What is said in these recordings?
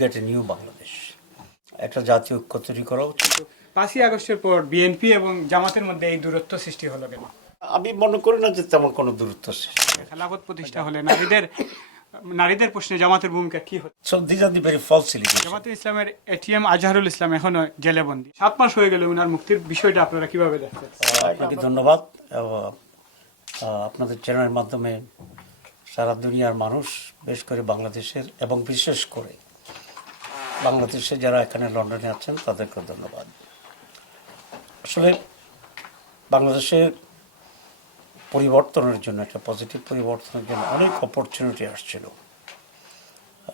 Gate a new Bangladesh একটা জাতীয় ঐক্য তৈরি করা। উচিত পাঁচই আগস্টের পর বিএনপি এবং জামাতের মধ্যে এই দূরত্ব সৃষ্টি হলো কেন? আমি মনে করি না যে তেমন কোনো দূরত্ব সৃষ্টি খেলাফত প্রতিষ্ঠা হলে নারীদের নারীদের প্রশ্নে জামাতের ভূমিকা কি হচ্ছে so these are the very false Jamaat ইসলামের এটিএম আজহারুল ইসলাম এখনও জেলে বন্দী। সাত মাস হয়ে গেলে উনার মুক্তির বিষয়টা আপনারা কীভাবে দেখছেন? আপনাকে ধন্যবাদ। আপনাদের চ্যানেলের মাধ্যমে সারা দুনিয়ার মানুষ বেশ করে বাংলাদেশের এবং বিশেষ করে বাংলাদেশে যারা এখানে লন্ডনে আছেন, তাদেরকে ধন্যবাদ। আসলে বাংলাদেশের পরিবর্তনের জন্য, একটা পজিটিভ পরিবর্তনের জন্য অনেক অপরচুনিটি আসছিল।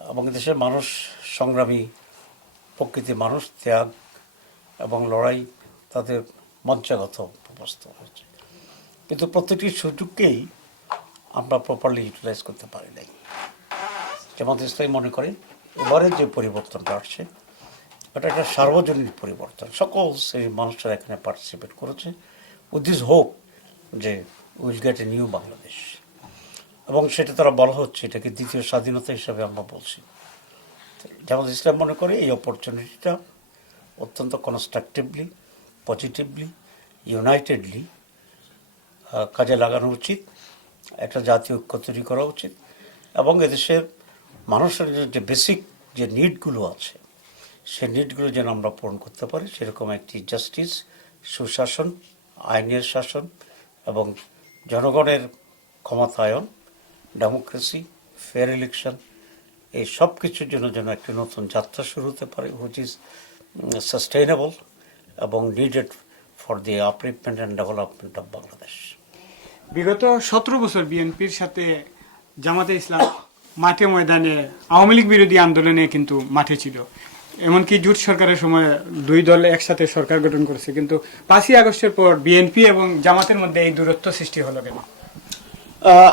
এবং দেশের মানুষ, সংগ্রামী, প্রকৃতির মানুষ, ত্যাগ এবং লড়াই তাদের মঞ্চাগত অবস্থা হয়েছে। কিন্তু প্রত্যেকটি সুযোগকেই আমরা প্রপারলি ইউটিলাইজ করতে পারি নাই। জামাত ইসলামী মনে করে এবারে যে পরিবর্তনটা আসছে, এটা একটা সার্বজনীন পরিবর্তন। সকল শ্রেণির মানুষরা এখানে পার্টিসিপেট করেছে। উইথ দিস হোপ যে will get a new Bangladesh এবং সেটা তারা বলা হচ্ছে, এটাকে দ্বিতীয় স্বাধীনতা হিসাবে আমরা বলছি। জামাত ইসলাম মনে করে এই অপরচুনিটিটা অত্যন্ত কনস্ট্রাকটিভলি পজিটিভলি ইউনাইটেডলি কাজে লাগানো উচিত। একটা জাতীয় ঐক্য তৈরি করা উচিত। এবং এদেশের মানুষের যে- বেসিক যে নিডগুলো আছে সে নিডগুলো যেন আমরা পূরণ করতে পারি, সেরকম একটি জাস্টিস সুশাসন, আইনের শাসন এবং জনগণের ক্ষমতায়ন ডেমোক্রেসি ফেয়ার ইলেকশন এই সব কিছুর জন্য যেন একটি নতুন যাত্রা শুরু হতে পারে হুইচ ইজ সাস্টেইনেবল এবং needed for the upliftment and development of Bangladesh বিগত সতেরো বছর বিএনপির সাথে জামাতে ইসলাম মাঠে ময়দানে আওয়ামী লীগ বিরোধী আন্দোলনে কিন্তু মাঠে ছিল। এমনকি জোট সরকারের সময় দুই দল একসাথে সরকার গঠন করেছে। কিন্তু পাঁচই আগস্টের পর বিএনপি এবং জামাতের মধ্যে এই দূরত্ব সৃষ্টি হলো কেন?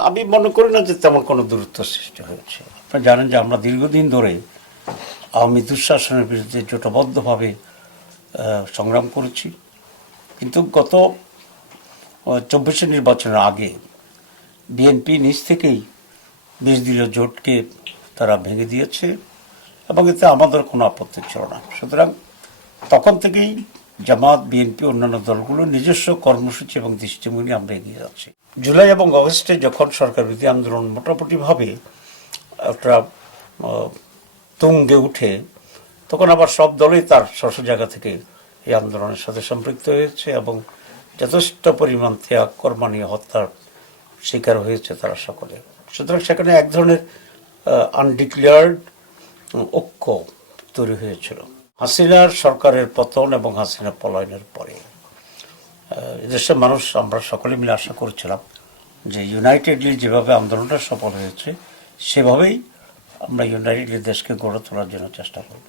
আমি মনে করি না যে তেমন কোনো দূরত্ব সৃষ্টি হয়েছে। আপনারা জানেন যে আমরা দীর্ঘদিন ধরে আওয়ামী দুঃশাসনের বিরুদ্ধে জোটবদ্ধভাবে সংগ্রাম করেছি। কিন্তু গত চব্বিশে নির্বাচনের আগে বিএনপি নিজ থেকেই বিশ দলীয় জোটকে তারা ভেঙে দিয়েছে এবং এতে আমাদের কোনো আপত্তি ছিল না। সুতরাং তখন থেকেই জামাত, বিএনপি, অন্যান্য দলগুলো নিজস্ব কর্মসূচি এবং দৃষ্টিভঙ্গি আমরা এগিয়ে যাচ্ছি। জুলাই এবং অগস্টে যখন সরকার বিরোধী আন্দোলন মোটামুটিভাবে একটা তুঙ্গে উঠে, তখন আবার সব দলই তার স্বস্ব জায়গা থেকে এই আন্দোলনের সাথে সম্পৃক্ত হয়েছে এবং যথেষ্ট পরিমাণ ত্যাগ, কর্মানীয় হত্যার শিকার হয়েছে তারা সকলে। সুতরাং সেখানে এক ধরনের আনডিক্লেয়ার্ড ঐক্য তৈরি হয়েছিল। হাসিনার সরকারের পতন এবং হাসিনা পলায়নের পরে এদেশের মানুষ আমরা সকলে মিলে আশা করছিলাম যে ইউনাইটেডলি যেভাবে আন্দোলনটা সফল হয়েছে, সেভাবেই আমরা ইউনাইটেডলি দেশকে গড়ে তোলার জন্য চেষ্টা করব।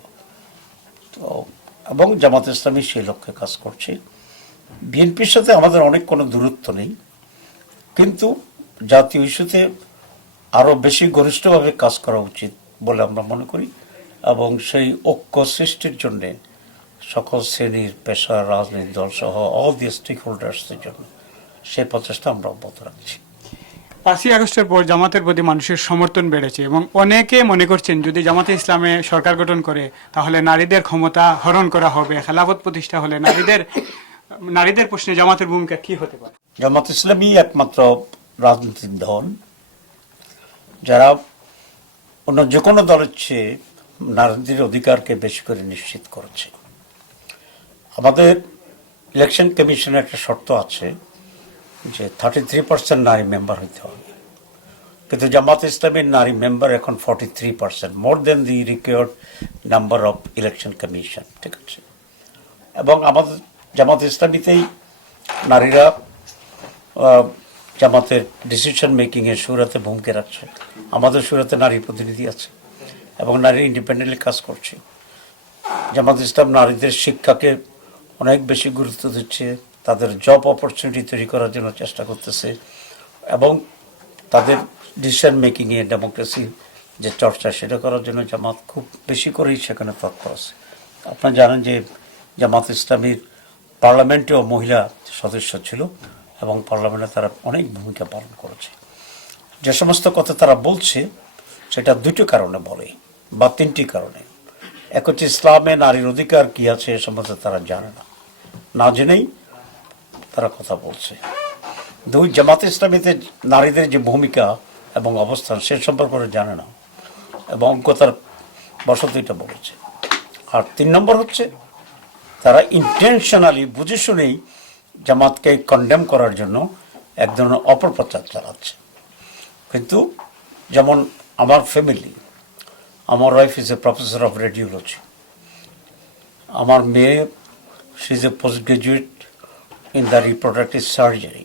তো, এবং জামাত ইসলামী সেই লক্ষ্যে কাজ করছে। বিএনপির সাথে আমাদের অনেক কোনো দূরত্ব নেই, কিন্তু জাতীয় ইস্যুতে আরও বেশি ঘনিষ্ঠভাবে কাজ করা উচিত বলে আমরা মনে করি। এবং সেই ঐক্য সৃষ্টির জন্যে সকল শ্রেণির পেশা রাজনৈতিক দল সহ অল দি স্টেক হোল্ডার্সদের জন্য সেই প্রচেষ্টা আমরা অব্যাহত রাখছি। পাঁচই আগস্টের পর জামাতের প্রতি মানুষের সমর্থন বেড়েছে এবং অনেকে মনে করছেন যদি জামাতে ইসলামে সরকার গঠন করে তাহলে নারীদের ক্ষমতা হরণ করা হবে খেলাফত প্রতিষ্ঠা হলে নারীদের নারীদের প্রশ্নে জামাতের ভূমিকা কি হতে পারে? জামাত ইসলামী একমাত্র রাজনৈতিক দল যারা অন্য যে কোনো দলের চেয়ে নারীদের অধিকারকে বেশি করে নিশ্চিত করেছে। আমাদের ইলেকশন কমিশনের একটা শর্ত আছে যে থার্টি থ্রি পার্সেন্ট নারী মেম্বার হইতে হবে। কিন্তু জামাত ইসলামের নারী মেম্বার এখন forty three percent more than the required number of election commission ঠিক আছে? এবং আমাদের জামাত ইসলামীতেই নারীরা জামাতের ডিসিশন মেকিংয়ের সুরাতে ভূমিকা রাখছে। আমাদের সুরাতে নারী প্রতিনিধি আছে এবং নারী ইন্ডিপেন্ডেন্টলি কাজ করছে। জামাত ইসলাম নারীদের শিক্ষাকে অনেক বেশি গুরুত্ব দিচ্ছে, তাদের জব অপরচুনিটি তৈরি করার জন্য চেষ্টা করতেছে এবং তাদের ডিসিশন মেকিংয়ে ডেমোক্রেসি যে চর্চা সেটা করার জন্য জামাত খুব বেশি করেই সেখানে তৎপর আছে। আপনারা জানেন যে জামাত ইসলামীর পার্লামেন্টেও মহিলা সদস্য ছিল। এবং পার্লামেন্টে তারা অনেক ভূমিকা পালন করেছে। যে সমস্ত কথা তারা বলছে, সেটা দুটো কারণে বলে বা তিনটি কারণে। এক হচ্ছে ইসলামে নারীর অধিকার কি আছে, এ সম্বন্ধে তারা জানে না। না জেনেই তারা কথা বলছে। দুই, জামাত ইসলামীতে নারীদের যে ভূমিকা এবং অবস্থান, সে সম্পর্কে জানে না এবং অজ্ঞতার বশত এটা বলেছে। আর তিন নম্বর হচ্ছে, তারা ইন্টেনশনালি বুঝে শুনেই জামাতকে কন্ডেম করার জন্য এক ধরনের অপপ্রচার চালাচ্ছে। কিন্তু যেমন আমার ফ্যামিলি আমার wife is a professor of radiology আমার মেয়ে she is a post graduate in the reproductive surgery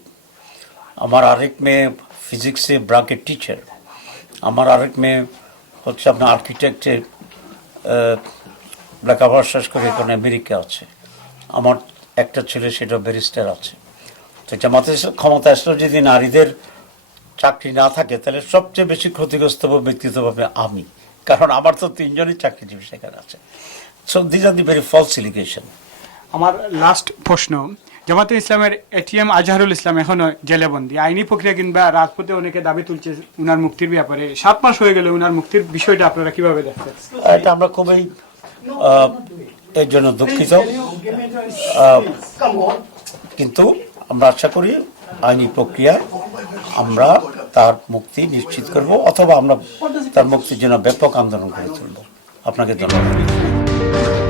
আমার আরেক মেয়ে ফিজিক্সে ব্রাকের টিচার আমার আরেক মেয়ে হচ্ছে আপনার আর্কিটেক্টে লেখাপড়া শেষ করে এখন আমেরিকা আছে। আমার একটা ছেলে সেটা ব্যারিস্টার আছে। তো জামাতে ক্ষমতা আসলে যদি নারীদের চাকরি না থাকে তাহলে সবচেয়ে বেশি ক্ষতিগ্রস্ত হবে ব্যক্তিগতভাবে আমি। কারণ আমার তো তিনজনই চাকরিজীবী সেখানে আছে। So these are the very false allegation আমার লাস্ট প্রশ্ন জামাতে ইসলামের এটিএম আজহারুল ইসলাম এখনও জেলে বন্দী আইনি প্রক্রিয়া কিংবা রাজপথে অনেকে দাবি তুলছে উনার মুক্তির ব্যাপারে। সাত মাস হয়ে গেলে উনার মুক্তির বিষয়টা আপনারা কীভাবে দেখছেন? এটা আমরা খুবই এর জন্য দুঃখিত। কিন্তু আমরা আশা করি আইনি প্রক্রিয়া আমরা তার মুক্তি নিশ্চিত করব, অথবা আমরা তার মুক্তির জন্য ব্যাপক আন্দোলন করে তুলব। আপনাকে ধন্যবাদ।